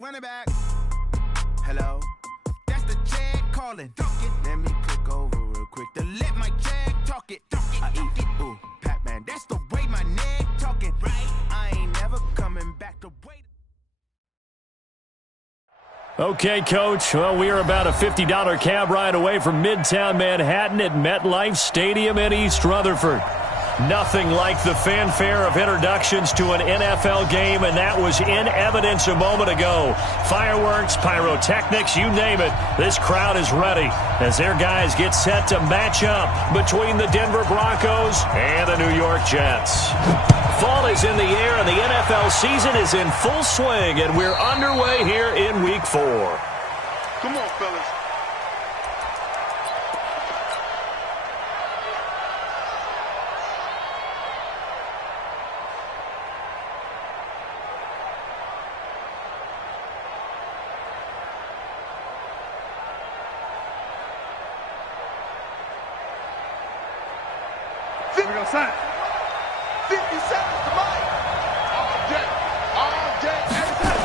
Run it back. Hello? That's the check calling. Let me click over real quick to let my check talk it. I eat, ooh, Pac-Man. That's the way my neck talking. Right? I ain't never coming back to wait. Okay, Coach. Well, we are about a $50 cab ride away from Midtown Manhattan at MetLife Stadium in East Rutherford. Nothing like the fanfare of introductions to an NFL game, and that was in evidence a moment ago. Fireworks, pyrotechnics, you name it. This crowd is ready as their guys get set to match up between the Denver Broncos and the New York Jets. Fall is in the air, and the NFL season is in full swing, and we're underway here in Week 4. Come on, fellas. We're going to sign. 50 seconds to Mike. All day, every time.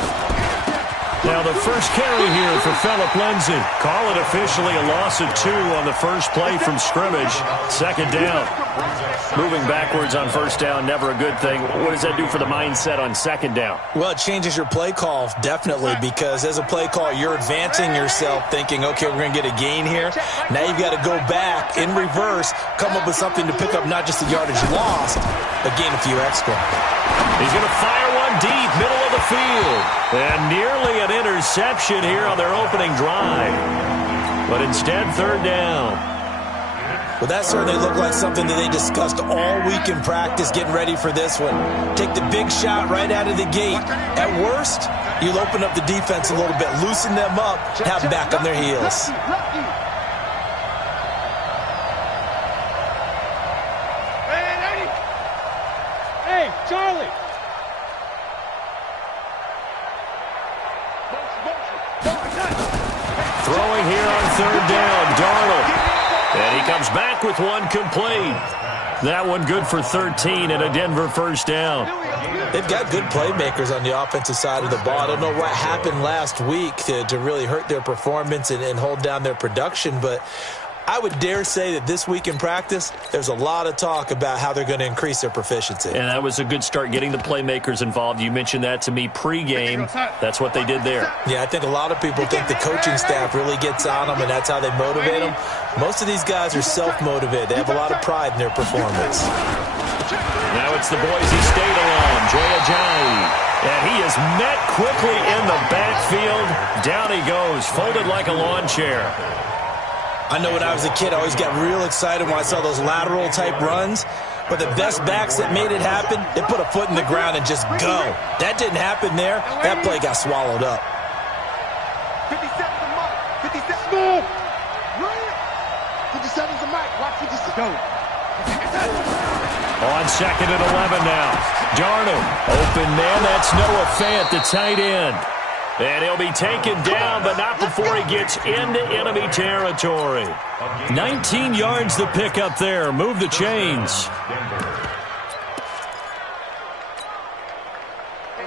Now the first carry here for Phillip Lindsay. Call it officially a loss of 2 on the first play from scrimmage. Second down. Moving backwards on first down, never a good thing. What does that do for the mindset on second down? Well, it changes your play call, definitely, because as a play call, you're advancing yourself thinking, okay, we're going to get a gain here. Now you've got to go back in reverse, come up with something to pick up not just the yardage lost, but gain a few extra. He's going to fire one deep, middle of the field. And nearly an interception here on their opening drive. But instead, third down. Well, that certainly looked like something that they discussed all week in practice getting ready for this one. Take the big shot right out of the gate. At worst, you'll open up the defense a little bit, loosen them up, have them back on their heels. Hey, Charlie. Throwing here on third down, Darnold. And he comes back with one complete. That one good for 13 and a Denver first down. They've got good playmakers on the offensive side of the ball. I don't know what happened last week to really hurt their performance and hold down their production, but I would dare say that this week in practice, there's a lot of talk about how they're going to increase their proficiency. And that was a good start, getting the playmakers involved. You mentioned that to me pregame. That's what they did there. Yeah, I think a lot of people think the coaching staff really gets on them, and that's how they motivate them. Most of these guys are self-motivated. They have a lot of pride in their performance. Now it's the Boise State alum, Jay Ajayi. And he is met quickly in the backfield. Down he goes, folded like a lawn chair. I know when I was a kid, I always got real excited when I saw those lateral-type runs. But the best backs that made it happen, they put a foot in the ground and just go. That didn't happen there. That play got swallowed up. 57 to Mike. 57. Move. 57 to Mike. Watch 57. Go. On second and 11 now. Darnold, open man. That's Noah Fant, the tight end. And he'll be taken down, but not before he gets into enemy territory. 19 yards the pick up there. Move the chains.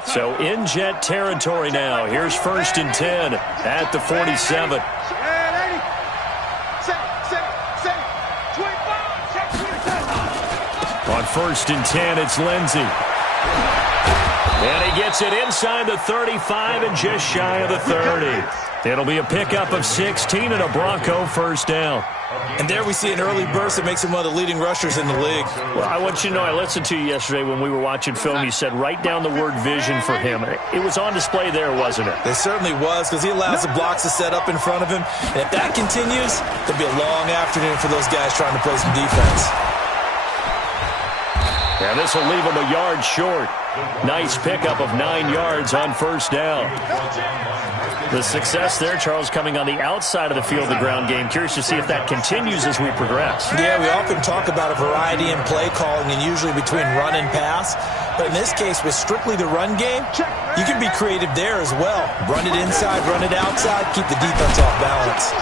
So in Jet territory now. Here's first and 10 at the 47. On first and 10, it's Lindsay. And he gets it inside the 35 and just shy of the 30. It'll be a pickup of 16 and a Bronco first down. And there we see an early burst that makes him one of the leading rushers in the league. Well, I want you to know, I listened to you yesterday when we were watching film. You said write down the word vision for him. It was on display there, wasn't it? It certainly was, because he allows the blocks to set up in front of him. And if that continues, it'll be a long afternoon for those guys trying to play some defense. And this will leave him a yard short. Nice pickup of 9 yards on first down. The success there, Charles, coming on the outside of the field, the ground game. Curious to see if that continues as we progress. Yeah, we often talk about a variety in play calling and usually between run and pass. But in this case, with strictly the run game, you can be creative there as well. Run it inside, run it outside, keep the defense off balance.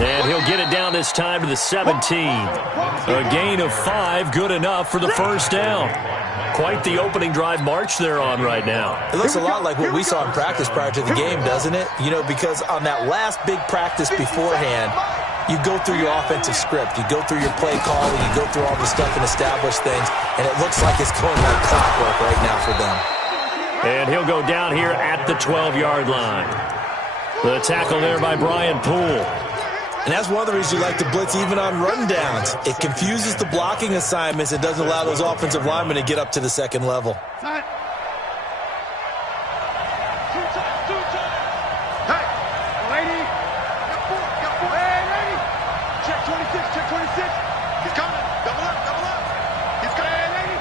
And he'll get it down this time to the 17. A gain of 5, good enough for the first down. Quite the opening drive march they're on right now. It looks a lot like what we saw in practice prior to the game, doesn't it? You know, because on that last big practice beforehand, you go through your offensive script. You go through your play calling. You go through all the stuff and establish things. And it looks like it's going like clockwork right now for them. And he'll go down here at the 12-yard line. The tackle there by Brian Poole. And that's one of the reasons you like to blitz even on rundowns. It confuses the blocking assignments and doesn't allow those offensive linemen to get up to the second level. Hey, lady. Got four. Hey, lady. Check 26, check 26. He's coming. Double up. He's coming. Hey, lady.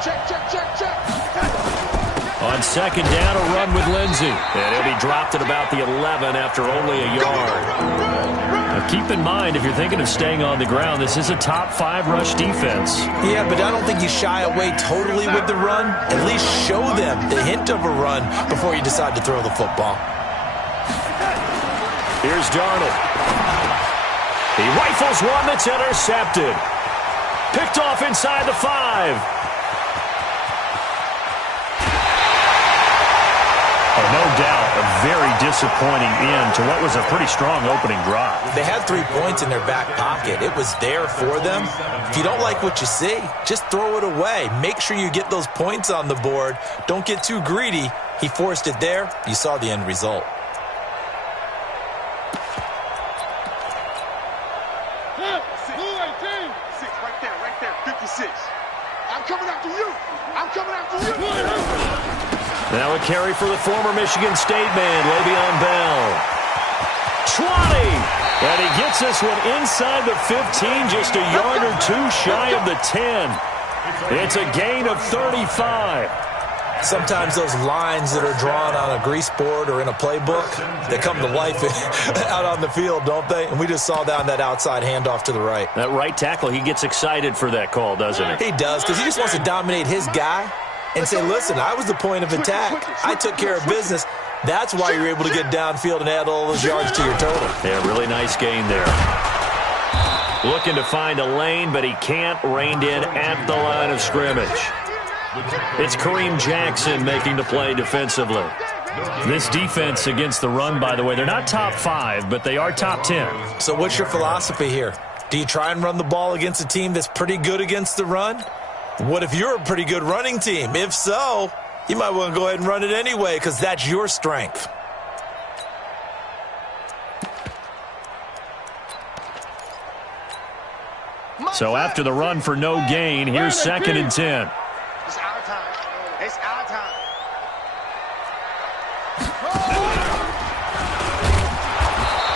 Check. On second down, a run with Lindsey. And he'll be dropped at about the 11 after only a yard. Now keep in mind, if you're thinking of staying on the ground, this is a top 5 rush defense. Yeah, but I don't think you shy away totally with the run. At least show them the hint of a run before you decide to throw the football. Here's Darnold. He rifles one that's intercepted. Picked off inside the 5. Oh, no doubt, a very disappointing end to what was a pretty strong opening drive. They had 3 points in their back pocket. It was there for them. If you don't like what you see, just throw it away. Make sure you get those points on the board. Don't get too greedy. He forced it there. You saw the end result. Right there. 56. I'm coming after you. Now a carry for the former Michigan State man, Le'Veon Bell. 20! And he gets this one inside the 15, just a yard or 2 shy of the 10. It's a gain of 35. Sometimes those lines that are drawn on a grease board or in a playbook, they come to life out on the field, don't they? And we just saw that on that outside handoff to the right. That right tackle, he gets excited for that call, doesn't he? He does, because he just wants to dominate his guy and say, listen, I was the point of attack. I took care of business. That's why you're able to get downfield and add all those yards to your total. Yeah, really nice gain there. Looking to find a lane, but he can't. Reined in at the line of scrimmage. It's Kareem Jackson making the play defensively. This defense against the run, by the way, they're not top 5, but they are top 10. So what's your philosophy here? Do you try and run the ball against a team that's pretty good against the run? What if you're a pretty good running team? If so, you might want to go ahead and run it anyway because that's your strength. So after the run for no gain, here's 2nd and 10. It's our time. It's our time.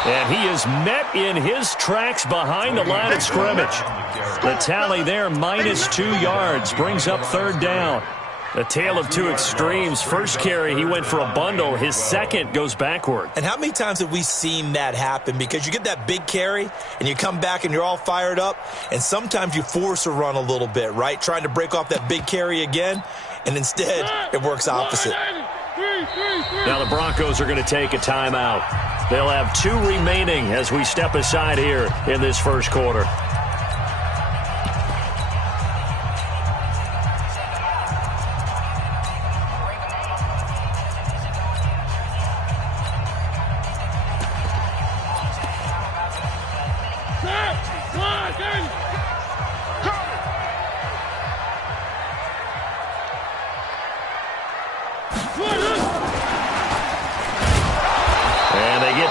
And he is met in his tracks behind the line of scrimmage. The tally there, -2 yards, brings up 3rd down. A tale of 2 extremes. First carry, he went for a bundle. His second goes backward. And how many times have we seen that happen? Because you get that big carry, and you come back and you're all fired up, and sometimes you force a run a little bit, right? Trying to break off that big carry again, and instead it works opposite. Now the Broncos are going to take a timeout. They'll have 2 remaining as we step aside here in this first quarter.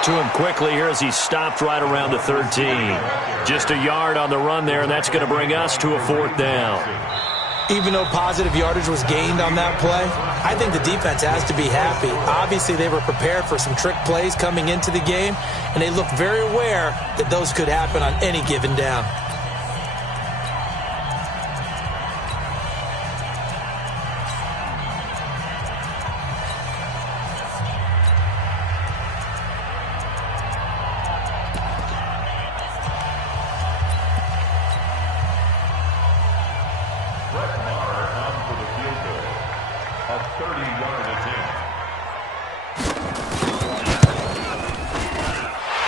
To him quickly here as he stopped right around the 13. Just a yard on the run there, and that's going to bring us to a 4th down. Even though positive yardage was gained on that play, I think the defense has to be happy. Obviously, they were prepared for some trick plays coming into the game, and they looked very aware that those could happen on any given down.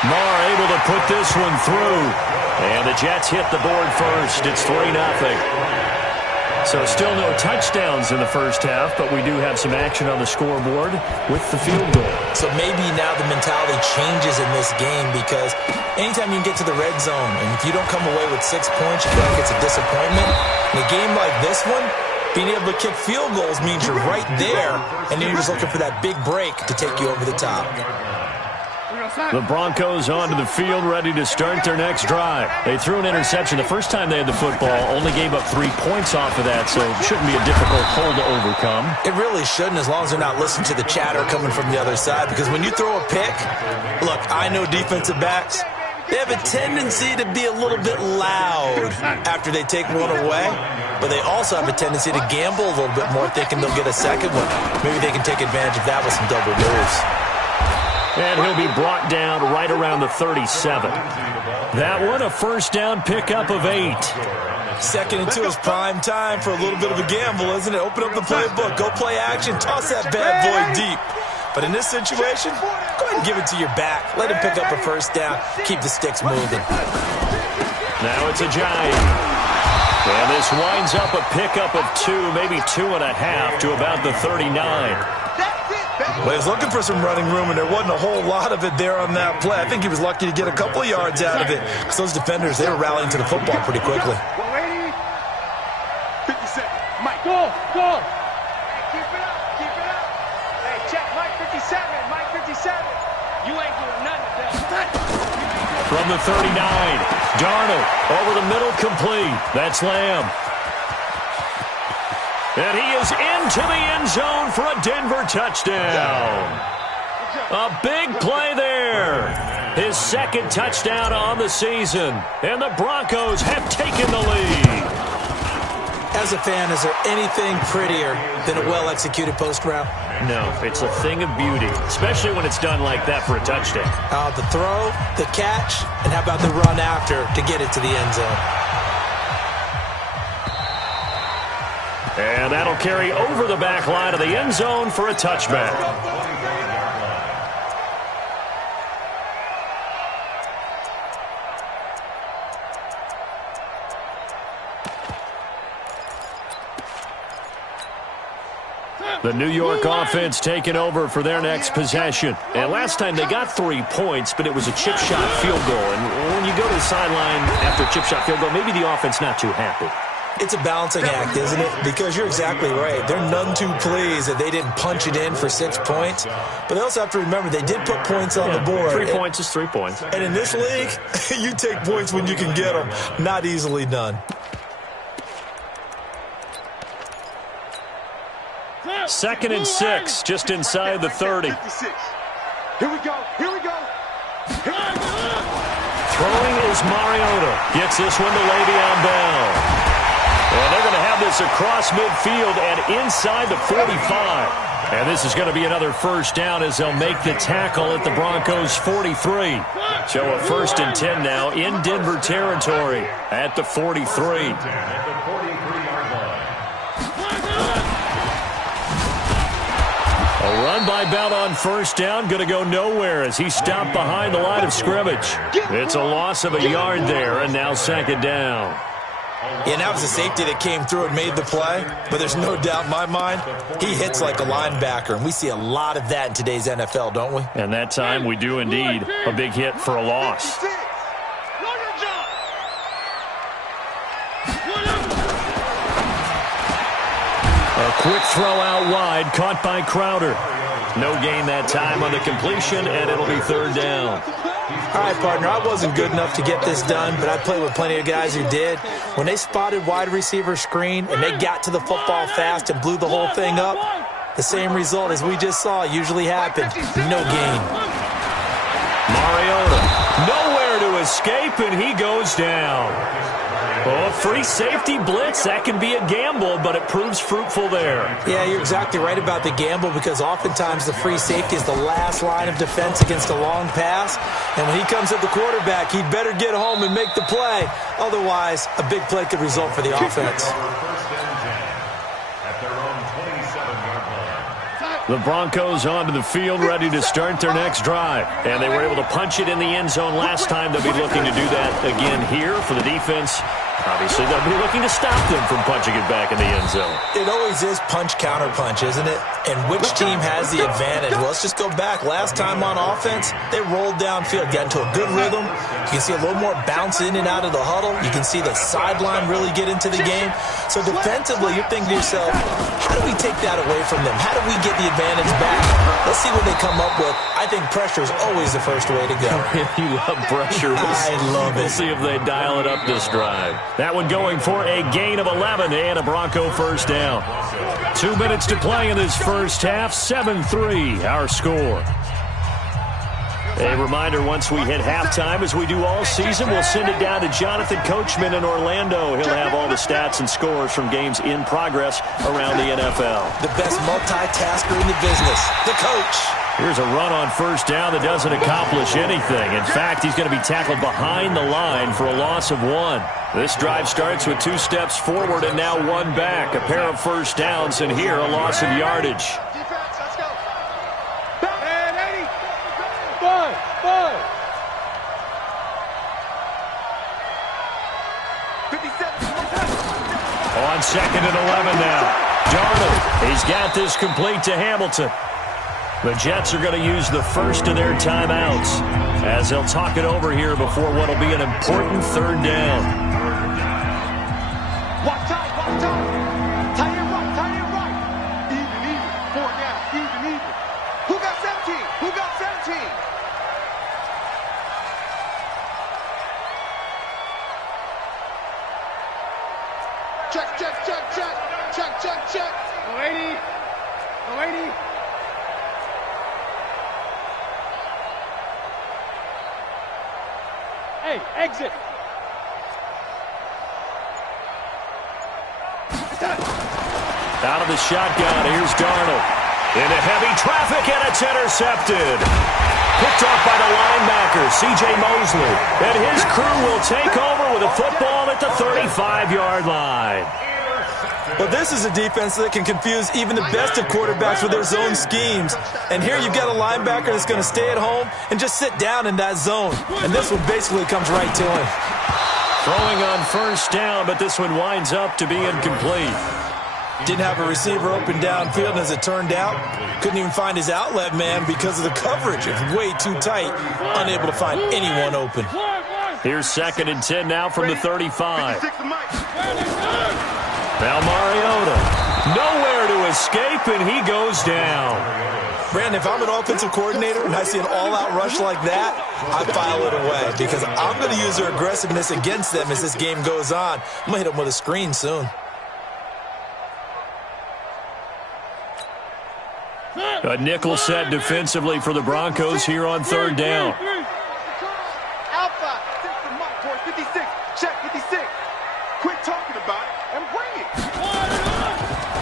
Marr able to put this one through. And the Jets hit the board first. It's 3-0. So still no touchdowns in the first half, but we do have some action on the scoreboard with the field goal. So maybe now the mentality changes in this game because anytime you can get to the red zone, and if you don't come away with 6 points, you feel like it's a disappointment. In a game like this one, being able to kick field goals means you're right there, and then you're just looking for that big break to take you over the top. The Broncos onto the field, ready to start their next drive. They threw an interception the first time they had the football, only gave up 3 points off of that, so it shouldn't be a difficult hole to overcome. It really shouldn't, as long as they're not listening to the chatter coming from the other side, because when you throw a pick, look, I know defensive backs, they have a tendency to be a little bit loud after they take one away, but they also have a tendency to gamble a little bit more, thinking they'll get a second one. Maybe they can take advantage of that with some double moves. And he'll be brought down right around the 37. That one, a first down pickup of 8. Second and 2 is prime time for a little bit of a gamble, isn't it? Open up the playbook, go play action, toss that bad boy deep. But in this situation, go ahead and give it to your back. Let him pick up a first down, keep the sticks moving. Now it's a giant. And this winds up a pickup of 2, maybe 2.5 to about the 39. Well, he was looking for some running room, and there wasn't a whole lot of it there on that play. I think he was lucky to get a couple of yards out of it. Because those defenders, they were rallying to the football pretty quickly. 50 seconds. Mike, go! Hey, keep it up. Hey, check Mike 57. Mike 57. You ain't doing nothing today. From the 39, Darnold over the middle, complete. That's Lamb. And he is into the end zone for a Denver touchdown. A big play there. His second touchdown on the season. And the Broncos have taken the lead. As a fan, is there anything prettier than a well-executed post route? No, it's a thing of beauty, especially when it's done like that for a touchdown. The throw, the catch, and how about the run after to get it to the end zone? And that'll carry over the back line of the end zone for a touchback. The New York offense taking over for their next possession. And last time they got 3 points, but it was a chip shot field goal. And when you go to the sideline after a chip shot field goal, maybe the offense not too happy. It's a balancing act, isn't it? Because you're exactly right. They're none too pleased that they didn't punch it in for 6 points. But they also have to remember they did put points on the board. 3 points is 3 points. And in this league, you take points when you can get them. Not easily done. Second and 6, just inside the 30. 56. Here we go. Throwing is Mariota. Gets this one to Le'Veon Bell. And they're going to have this across midfield and inside the 45. And this is going to be another first down as they'll make the tackle at the Broncos' 43. So a 1st and 10 now in Denver territory at the 43. A run by Bell on first down, going to go nowhere as he stopped behind the line of scrimmage. It's a loss of a yard there, and now 2nd down. Yeah, that was a safety that came through and made the play, but there's no doubt in my mind, he hits like a linebacker, and we see a lot of that in today's NFL, don't we? And that time we do indeed. A big hit for a loss. A quick throw out wide, caught by Crowder. No gain that time on the completion, and it'll be 3rd down. All right, partner, I wasn't good enough to get this done, but I played with plenty of guys who did. When they spotted wide receiver screen and they got to the football fast and blew the whole thing up, the same result as we just saw usually happened. No gain. Mariota, nowhere to escape, and he goes down. Oh, free safety blitz, that can be a gamble, but it proves fruitful there. Yeah, you're exactly right about the gamble because oftentimes the free safety is the last line of defense against a long pass. And when he comes at the quarterback, he'd better get home and make the play. Otherwise, a big play could result for the offense. The Broncos onto the field, ready to start their next drive. And they were able to punch it in the end zone last time. They'll be looking to do that again here for the defense. Obviously, they'll be looking to stop them from punching it back in the end zone. It always is punch-counter-punch, isn't it? And which team has the advantage? Well, let's just go back. Last time on offense, they rolled downfield, got into a good rhythm. You can see a little more bounce in and out of the huddle. You can see the sideline really get into the game. So defensively, you're thinking to yourself, how do we take that away from them? How do we get the advantage back? Let's see what they come up with. I think pressure is always the first way to go. You love pressure. I love it. We'll see if they dial it up this drive. That one going for a gain of 11 and a Bronco first down. 2 minutes to play in this first half. 7-3 our score. A reminder, once we hit halftime, as we do all season, we'll send it down to Jonathan Coachman in Orlando. He'll have all the stats and scores from games in progress around the NFL. The best multitasker in the business, the coach. Here's a run on first down that doesn't accomplish anything. In fact, he's going to be tackled behind the line for a loss of 1. This drive starts with 2 steps forward and now 1 back. A pair of first downs, and here a loss of yardage. On 2nd and 11 now. Darnold, he's got this complete to Hamilton. The Jets are going to use the first of their timeouts as they'll talk it over here before what will be an important 3rd down. Walk tight, walk tight. Tight and right. Even. 4 down, even. Who got 17? Who got 17? Check. Lady. Hey, exit. Out of the shotgun, here's Darnold. Into heavy traffic, and it's intercepted. Picked off by the linebacker, C.J. Mosley. And his crew will take over with a football at the 35-yard line. Well, this is a defense that can confuse even the best of quarterbacks with their zone schemes. And here you've got a linebacker that's going to stay at home and just sit down in that zone. And this one basically comes right to him. Throwing on first down, but this one winds up to be incomplete. Didn't have a receiver open downfield, and as it turned out, couldn't even find his outlet man because of the coverage. It's way too tight, unable to find anyone open. Here's 2nd and 10 now from the 35. Now Mariota, nowhere to escape, and he goes down. Brandon, if I'm an offensive coordinator and I see an all-out rush like that, I file it away because I'm going to use their aggressiveness against them as this game goes on. I'm going to hit them with a screen soon. A nickel set defensively for the Broncos here on 3rd down. Alpha, 56. Check 56. Quit talking about it and bring it.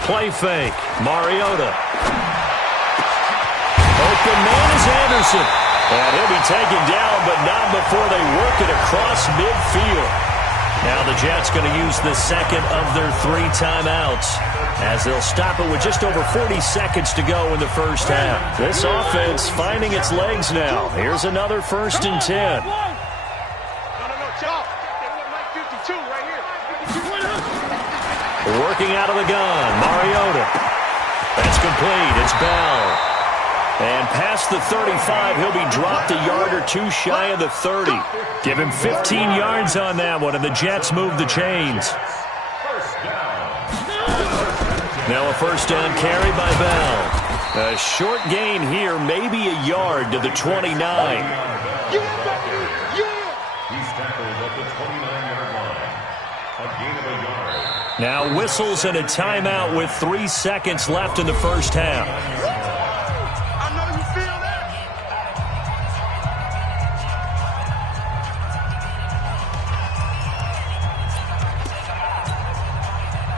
Play fake. Mariota. Open man is Anderson. And he'll be taken down, but not before they work it across midfield. Now the Jets going to use the 2nd of their 3 timeouts as they'll stop it with just over 40 seconds to go in the first half. This offense finding its legs now. Here's another 1st and 10. No, Joe. Mike 52 right here. Working out of the gun, Mariota. That's complete. It's Bell. And past the 35, he'll be dropped a yard or 2 shy of the 30. Give him 15 yards on that one, and the Jets move the chains. Now a first down carry by Bell. A short gain here, maybe a yard to the 29. Yeah. He's tackled at the 29-yard line. A gain of a yard. Now whistles and a timeout with 3 seconds left in the first half.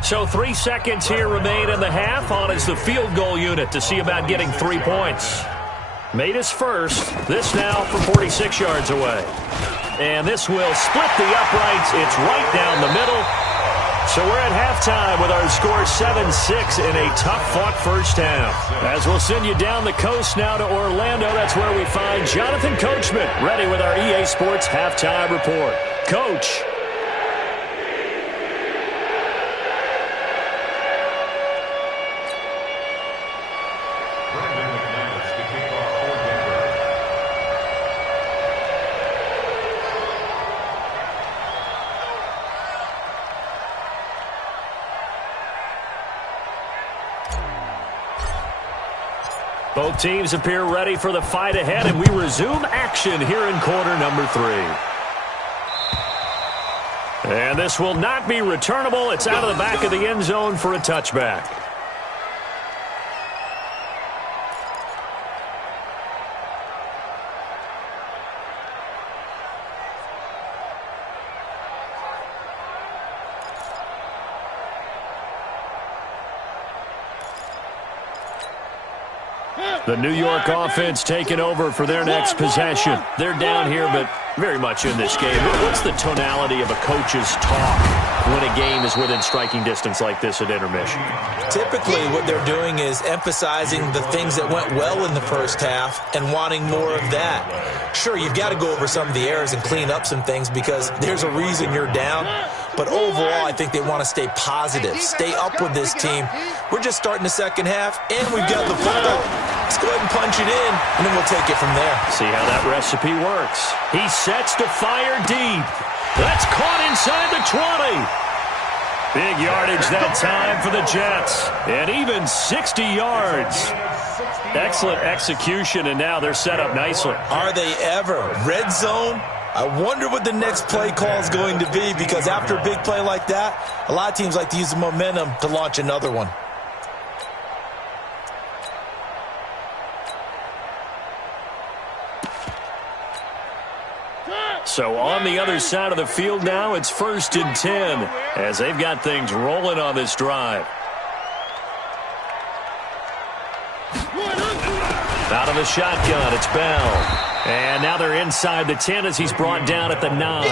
So 3 seconds here remain in the half on as the field goal unit to see about getting 3 points. Made his first. This now from 46 yards away. And this will split the uprights. It's right down the middle. So we're at halftime with our score 7-6 in a tough-fought first half. As we'll send you down the coast now to Orlando, that's where we find Jonathan Coachman ready with our EA Sports halftime report. Coach. Both teams appear ready for the fight ahead, and we resume action here in quarter number 3. And this will not be returnable. It's out of the back of the end zone for a touchback. The New York offense taking over for their next possession. They're down here, but very much in this game. What's the tonality of a coach's talk when a game is within striking distance like this at intermission? Typically, what they're doing is emphasizing the things that went well in the first half and wanting more of that. Sure, you've got to go over some of the errors and clean up some things because there's a reason you're down. But overall, I think they want to stay positive, stay up with this team. We're just starting the second half, and we've got the football. Let's go ahead and punch it in, and then we'll take it from there. See how that recipe works. He sets to fire deep. That's caught inside the 20. Big yardage that time for the Jets, and even 60 yards. Excellent execution, and now they're set up nicely. Are they ever? Red zone? I wonder what the next play call is going to be because after a big play like that, a lot of teams like to use the momentum to launch another one. So on the other side of the field now, it's 1st and 10 as they've got things rolling on this drive. Out of the shotgun, it's Bell. And now they're inside the 10 as he's brought down at the 9.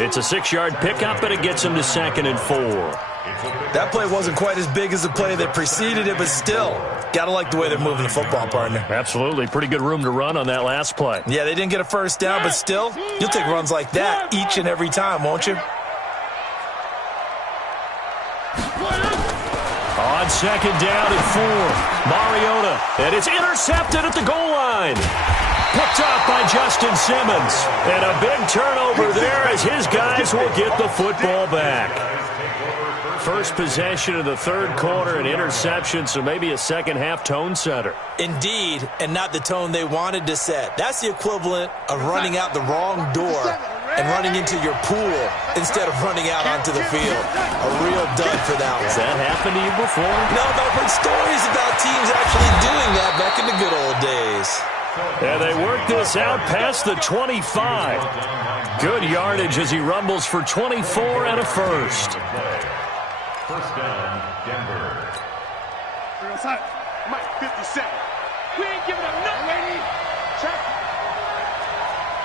It's a 6-yard pickup, but it gets him to 2nd and 4. That play wasn't quite as big as the play that preceded it, but still, got to like the way they're moving the football, partner. Absolutely. Pretty good room to run on that last play. Yeah, they didn't get a first down, but still, you'll take runs like that each and every time, won't you? On 2nd down and 4, Mariota, and it's intercepted at the goal line. Picked off by Justin Simmons. And a big turnover there as his guys will get the football back. First possession of the third quarter, an interception, so maybe a second-half tone setter. Indeed, and not the tone they wanted to set. That's the equivalent of running out the wrong door and running into your pool instead of running out onto the field. A real dud for that one. Has that happened to you before? No, but I've heard stories about teams actually doing that back in the good old days. And they work this out past the 25. Good yardage as he rumbles for 24 and a first. First down, Denver. Mike, 57. We ain't giving up nothing. Lady, check.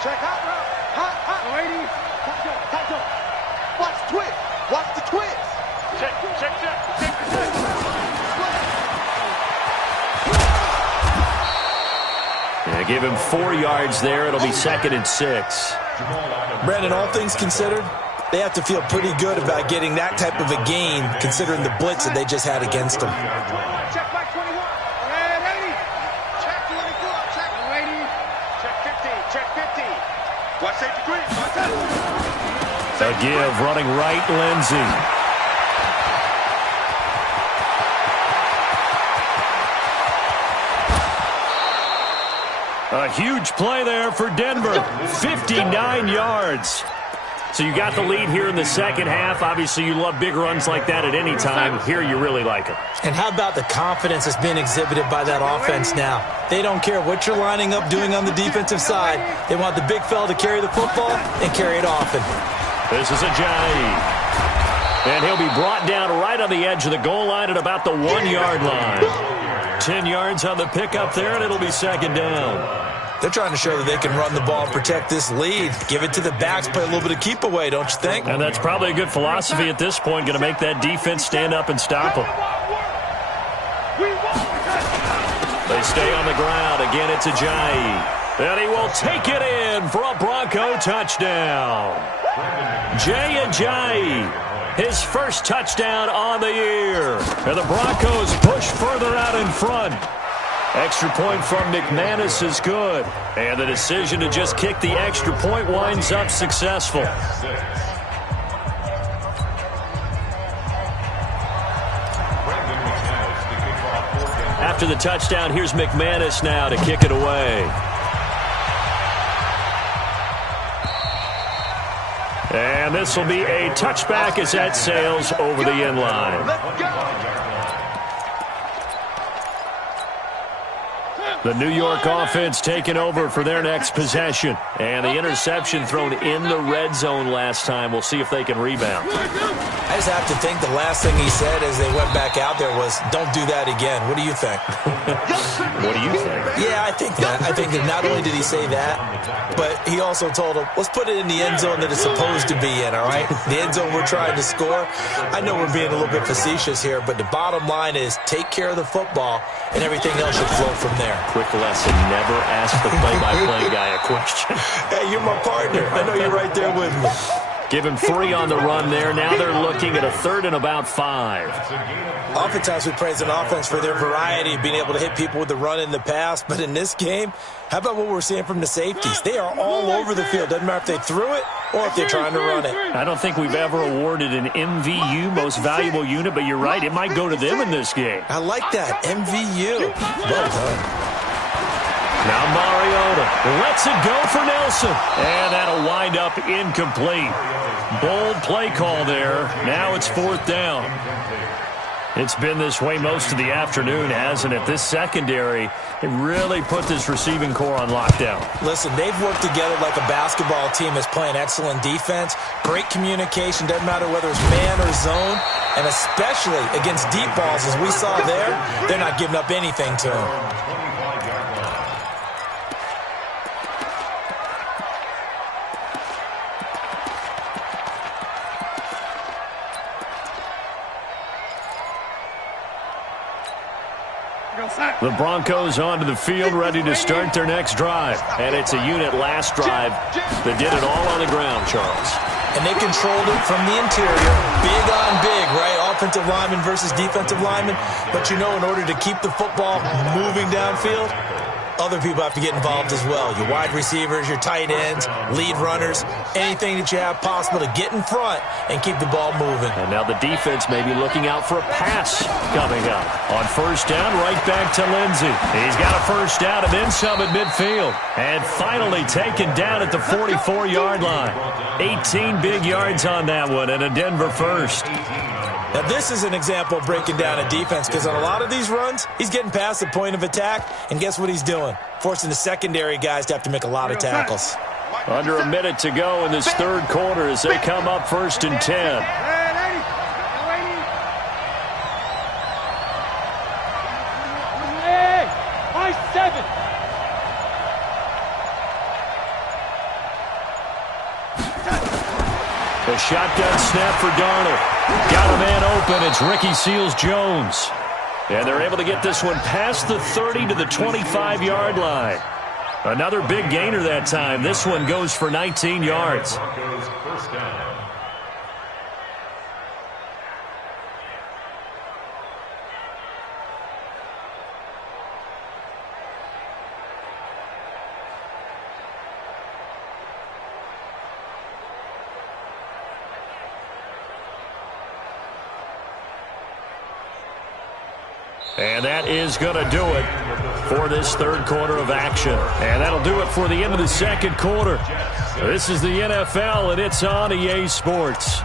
Check out, bro. Hot. Lady. Hot go. Watch the twist. Watch the twist. Check. Yeah, give him 4 yards there. It'll be 2nd and 6. Brandon, all things considered, they have to feel pretty good about getting that type of a gain considering the blitz that they just had against them. Check by 21. Ready. Check 24. Check. Lady. Check 50. Check 50. Watch safety green. A give running right, Lindsey. A huge play there for Denver. 59 yards. So you got the lead here in the second half. Obviously, you love big runs like that at any time. Here, you really like it. And how about the confidence that's been exhibited by that offense now? They don't care what you're lining up doing on the defensive side. They want the big fella to carry the football and carry it often. This is Ajayi. And he'll be brought down right on the edge of the goal line at about the 1-yard line. 10 yards on the pickup there, and it'll be 2nd down. They're trying to show that they can run the ball and protect this lead. Give it to the backs, play a little bit of keep away, don't you think? And that's probably a good philosophy at this point, going to make that defense stand up and stop them. They stay on the ground. Again, it's Ajayi. And he will take it in for a Bronco touchdown. Jay Ajayi, his first touchdown on the year. And the Broncos push further out in front. Extra point from McManus is good. And the decision to just kick the extra point winds up successful. After the touchdown, here's McManus now to kick it away. And this will be a touchback as that sails over the end line. The New York offense taking over for their next possession. And the interception thrown in the red zone last time. We'll see if they can rebound. I just have to think the last thing he said as they went back out there was, don't do that again. What do you think? What do you think? Yeah, I think that. I think that not only did he say that, but he also told him, let's put it in the end zone that it's supposed to be in, all right? The end zone we're trying to score. I know we're being a little bit facetious here, but the bottom line is take care of the football, and everything else should flow from there. Quick lesson, never ask the play-by-play guy a question. Hey, you're my partner. I know you're right there with me. Give him 3 on the run there. Now they're looking at a 3rd and about 5. Oftentimes we praise an offense for their variety, being able to hit people with the run in the pass. But in this game, how about what we're seeing from the safeties? They are all over the field. Doesn't matter if they threw it or if they're trying to run it. I don't think we've ever awarded an MVU, most valuable unit, but you're right. It might go to them in this game. I like that, MVU. Well done. Now Mariota lets it go for Nelson. And that'll wind up incomplete. Bold play call there. Now it's 4th down. It's been this way most of the afternoon, hasn't it? This secondary, it really put this receiving core on lockdown. Listen, they've worked together like a basketball team that's playing excellent defense. Great communication. Doesn't matter whether it's man or zone. And especially against deep balls, as we saw there, they're not giving up anything to them. The Broncos onto the field, ready to start their next drive. And it's a unit last drive that did it all on the ground, Charles. And they controlled it from the interior, big on big, right? Offensive lineman versus defensive lineman. But you know, in order to keep the football moving downfield, other people have to get involved as well. Your wide receivers, your tight ends, lead runners, anything that you have possible to get in front and keep the ball moving. And now the defense may be looking out for a pass coming up. On 1st down, right back to Lindsey. He's got a 1st down and then some at midfield. And finally taken down at the 44-yard line. 18 big yards on that one and a Denver first. Now, this is an example of breaking down a defense because on a lot of these runs, he's getting past the point of attack, and guess what he's doing? Forcing the secondary guys to have to make a lot of tackles. Under a minute to go in this 3rd quarter as they come up 1st and 10. A shotgun snap for Darnold. Got a man open. It's Ricky Seals-Jones. And they're able to get this one past the 30 to the 25-yard line. Another big gainer that time. This one goes for 19 yards. And that is going to do it for this 3rd quarter of action. And that'll do it for the end of the 2nd quarter. This is the NFL, and it's on EA Sports.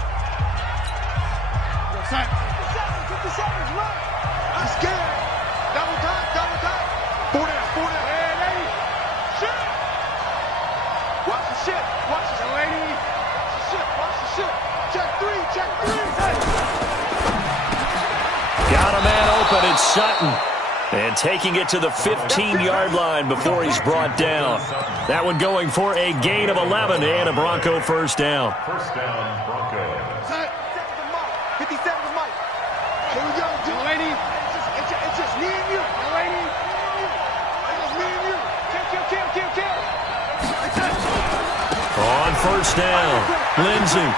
Got a man open. It's Sutton. And taking it to the 15-yard line before he's brought down. That one going for a gain of 11 and a Bronco first down. First down, Broncos. 57 is Mike. Here we go, Delaney. It's just me and you, Delaney. It's just me and you. Kill. On first down, Lindsey.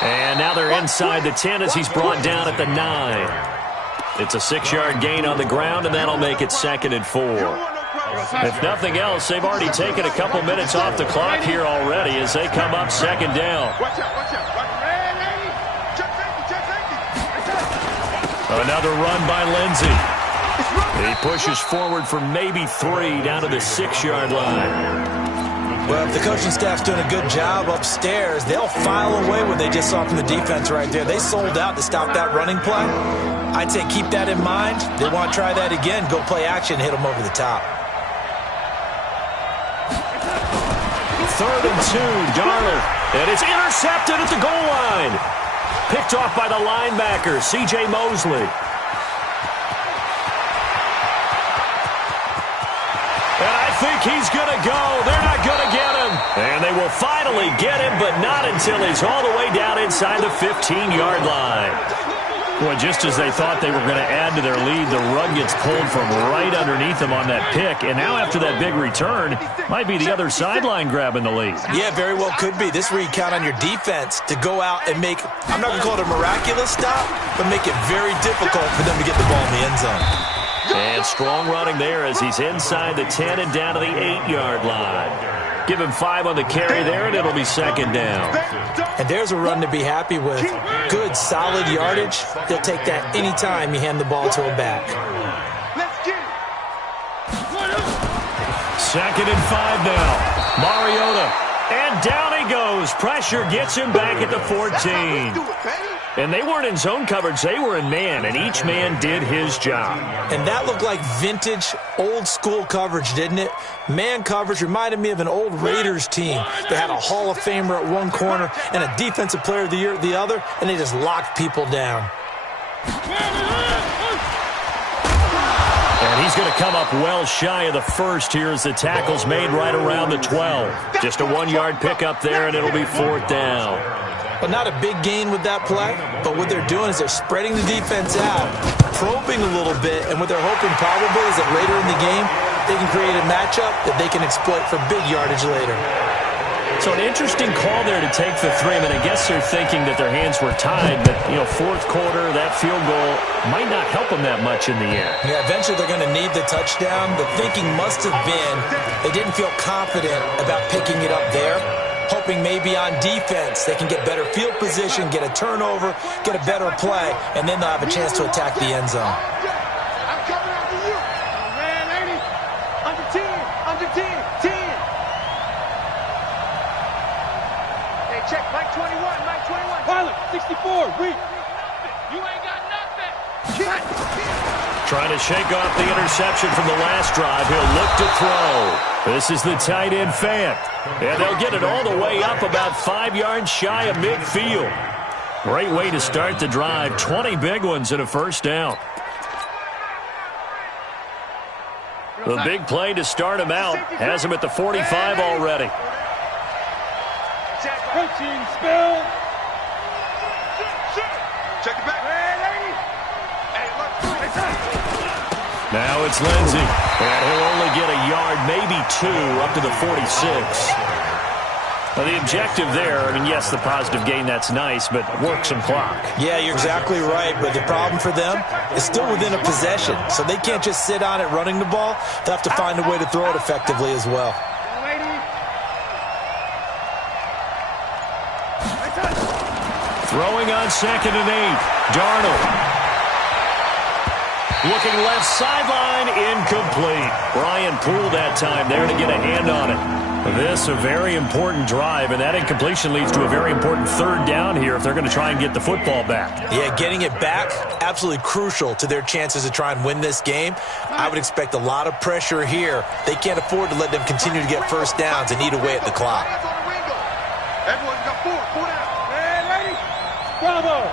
And now they're inside the 10 as he's brought down at the 9. It's a 6-yard gain on the ground, and that'll make it 2nd and 4. If nothing else, they've already taken a couple minutes off the clock here already as they come up 2nd down. Watch out. Another run by Lindsey. He pushes forward for maybe 3 down to the 6-yard line. Well, if the coaching staff's doing a good job upstairs, they'll file away what they just saw from the defense right there. They sold out to stop that running play. I'd say keep that in mind. They want to try that again. Go play action, hit them over the top. 3rd and 2, Darnold. And it's intercepted at the goal line. Picked off by the linebacker, C.J. Mosley. And I think he's going to go. They're not going to get him. And they will finally get him, but not until he's all the way down inside the 15-yard line. Well, just as they thought they were going to add to their lead, the rug gets pulled from right underneath them on that pick. And now after that big return, might be the other sideline grabbing the lead. Yeah, very well could be. This is where you count on your defense to go out and make, I'm not going to call it a miraculous stop, but make it very difficult for them to get the ball in the end zone. And strong running there as he's inside the 10 and down to the 8-yard line. Give him 5 on the carry there, and it'll be 2nd down. And there's a run to be happy with. Good, solid yardage. They'll take that anytime you hand the ball to a back. 2nd and 5 now. Mariota. And down he goes. Pressure gets him back at the 14. And they weren't in zone coverage. They were in man, and each man did his job. And that looked like vintage, old-school coverage, didn't it? Man coverage reminded me of an old Raiders team. They had a Hall of Famer at one corner and a Defensive Player of the Year at the other, and they just locked people down. And he's going to come up well shy of the first here as the tackle's made right around the 12. Just a 1-yard pickup there, and it'll be 4th down. But not a big gain with that play. But what they're doing is they're spreading the defense out, probing a little bit, and what they're hoping probably is that later in the game, they can create a matchup that they can exploit for big yardage later. So an interesting call there to take the 3. I mean, I guess they're thinking that their hands were tied, but, 4th quarter, that field goal might not help them that much in the end. Yeah, eventually they're going to need the touchdown. The thinking must have been they didn't feel confident about picking it up there, hoping maybe on defense they can get better field position, get a turnover, get a better play, and then they'll have a chance to attack the end zone. I'm coming after you. Man, 80. Under 10. Hey, check. Mike 21. Pilot, 64. Read. You ain't got nothing. Trying to shake off the interception from the last drive. He'll look to throw. This is the tight end Fant. And they'll get it all the way up about 5 yards shy of midfield. Great way to start the drive. 20 big ones and a first down. The big play to start him out. Has him at the 45 already. Coaching spill. Check it back. Now it's Lindsey. And he'll only get a yard, maybe 2, up to the 46. Well, the objective there, I mean, yes, the positive gain, that's nice, but work some clock. Yeah, you're exactly right, but the problem for them is still within a possession, so they can't just sit on it running the ball. They'll have to find a way to throw it effectively as well. Throwing on 2nd and 8. Darnold. Looking left sideline, incomplete. Brian Poole that time there to get a hand on it. This a very important drive, and that incompletion leads to a very important 3rd down here if they're going to try and get the football back. Yeah, getting it back, absolutely crucial to their chances to try and win this game. I would expect a lot of pressure here. They can't afford to let them continue to get first downs and eat away at the clock. Everyone's got 4 down. Man, lady. Bravo.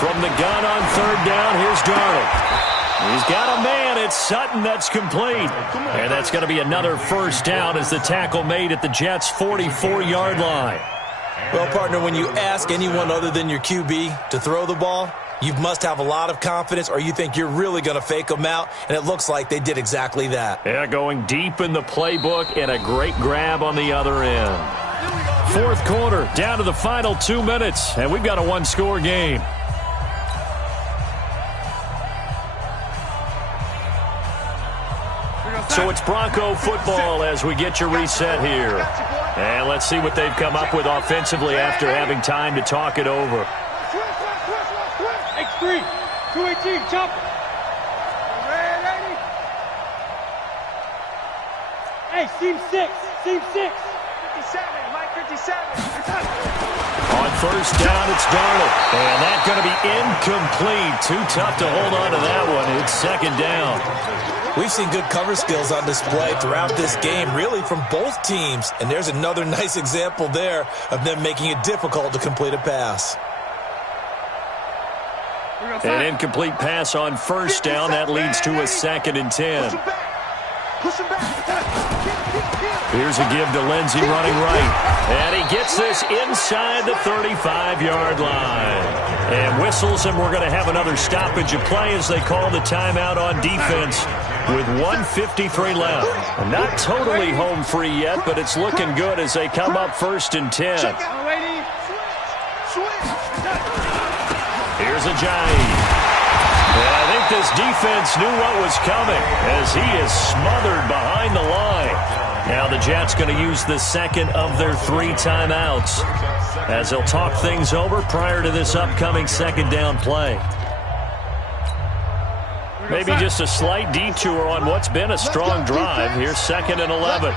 From the gun on third down, here's Darnold. He's got a man. It's Sutton that's complete. And that's going to be another first down as the tackle made at the Jets' 44-yard line. Well, partner, when you ask anyone other than your QB to throw the ball, you must have a lot of confidence or you think you're really going to fake them out, and it looks like they did exactly that. Yeah, going deep in the playbook and a great grab on the other end. Fourth quarter, down to the final 2 minutes, and we've got a one-score game. So it's Bronco football as we get you reset here. And let's see what they've come up with offensively after having time to talk it over. X3, 218, chopper. Hey, seam 6, seam 6. 57, Mike 57. On first down, it's Darnold. And that's going to be incomplete. Too tough to hold on to that one. It's second down. We've seen good cover skills on display throughout this game, really from both teams. And there's another nice example there of them making it difficult to complete a pass. An incomplete pass on first down. That leads to a 2nd and 10. Here's a give to Lindsey running right. And he gets this inside the 35-yard line. And whistles, and we're going to have another stoppage of play as they call the timeout on defense with 1:53 left. Not totally home free yet, but it's looking good as they come up 1st and 10. Here's a Giant. And I think this defense knew what was coming as he is smothered behind the line. Now the Jets going to use the second of their 3 timeouts as they'll talk things over prior to this upcoming second down play. Maybe just a slight detour on what's been a strong drive. Here's 2nd and 11.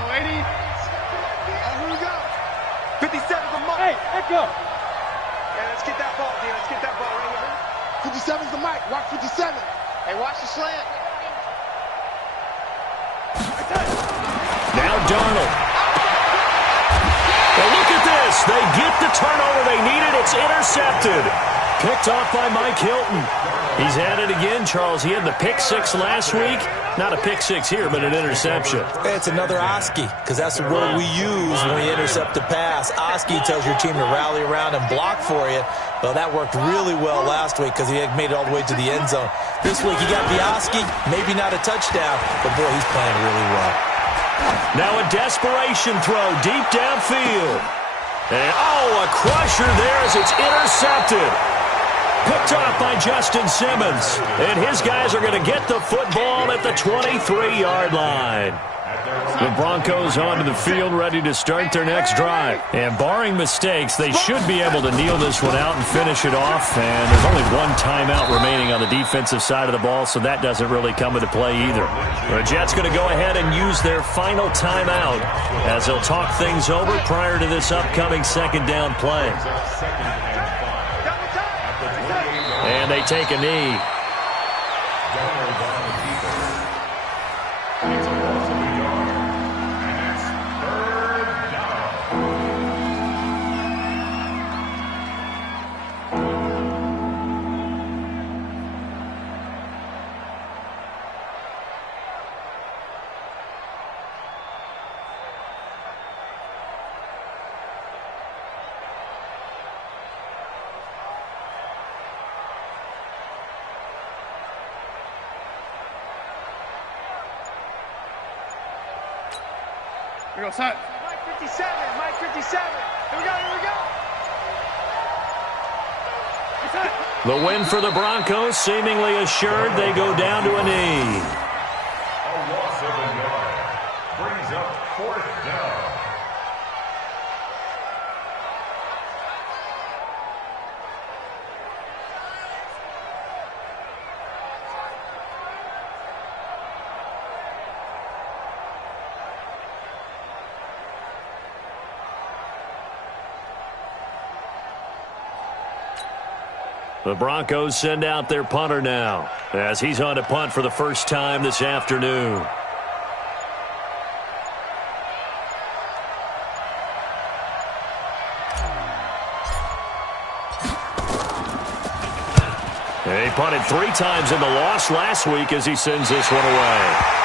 57's the mic. Hey, let go. Yeah, let's get that ball, dude. Let's get that ball right here. 57's the mic. Watch 57. Hey, watch the slant. Now Darnold. Well, look at this. They get the turnover they needed. It's intercepted. Picked off by Mike Hilton. He's at it again, Charles. He had the pick 6 last week. Not a pick 6 here, but an interception. It's another Oski, because that's the word we use when we intercept a pass. Oski tells your team to rally around and block for you. Well, that worked really well last week because he had made it all the way to the end zone. This week he got the Oski, maybe not a touchdown, but boy, he's playing really well. Now a desperation throw deep downfield. And a crusher there as it's intercepted. Picked off by Justin Simmons. And his guys are going to get the football at the 23-yard line. The Broncos onto the field ready to start their next drive. And barring mistakes, they should be able to kneel this one out and finish it off. And there's only 1 timeout remaining on the defensive side of the ball, so that doesn't really come into play either. The Jets going to go ahead and use their final timeout as they'll talk things over prior to this upcoming second down play. And they take a knee. Here we go, son. Mike 57, Mike 57. Here we go, here we go. The win for the Broncos seemingly assured. They go down to a knee. A loss of a yard brings up 4th down. The Broncos send out their punter now as he's on to punt for the first time this afternoon. He punted 3 times in the loss last week as he sends this one away.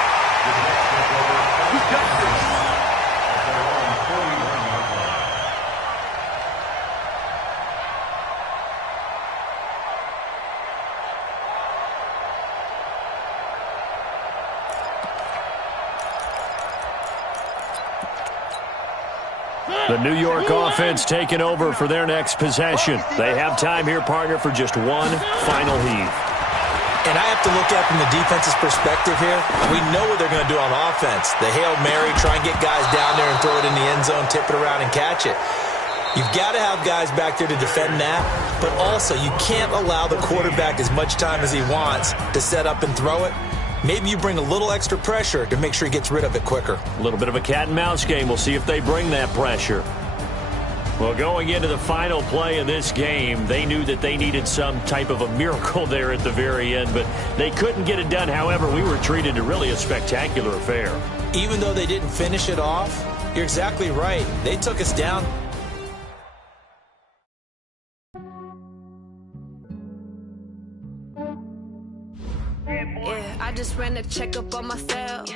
The New York offense taking over for their next possession. They have time here, partner, for just one final heave. And I have to look at from the defense's perspective here. We know what they're going to do on offense. The Hail Mary, try and get guys down there and throw it in the end zone, tip it around and catch it. You've got to have guys back there to defend that, but also you can't allow the quarterback as much time as he wants to set up and throw it. Maybe you bring a little extra pressure to make sure he gets rid of it quicker. A little bit of a cat and mouse game. We'll see if they bring that pressure. Well, going into the final play of this game, they knew that they needed some type of a miracle there at the very end, but they couldn't get it done. However, we were treated to really a spectacular affair. Even though they didn't finish it off, you're exactly right. They took us down. Yeah, I just ran a checkup on myself.